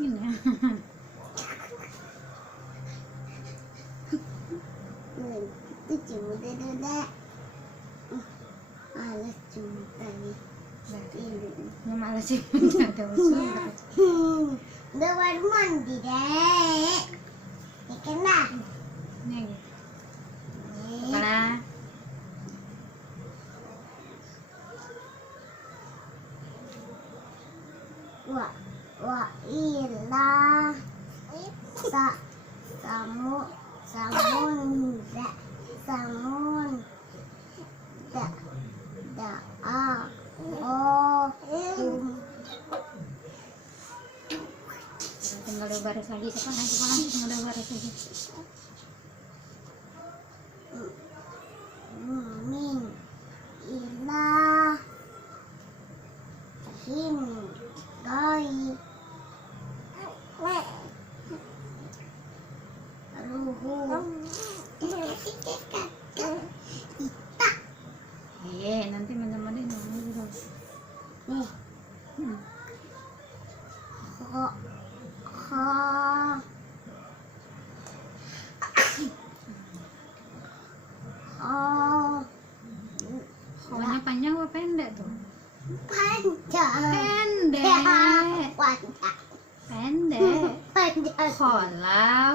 Ini. Itu cuma dada. Alas cuma tadi. Ini malah sih ada usul. Udah baru mandi deh. Ikan lah. Ini. Kepala. Wa ilah samun Tinggal 2 baris lagi, sekarang tinggal 2 baris lagi. min ilah him doi ruhu Nanti mana-mana dulu. nih ho Pokoknya panjang apa pendek tuh? panjang Pendek. panjang Pendek. panjang Kolau.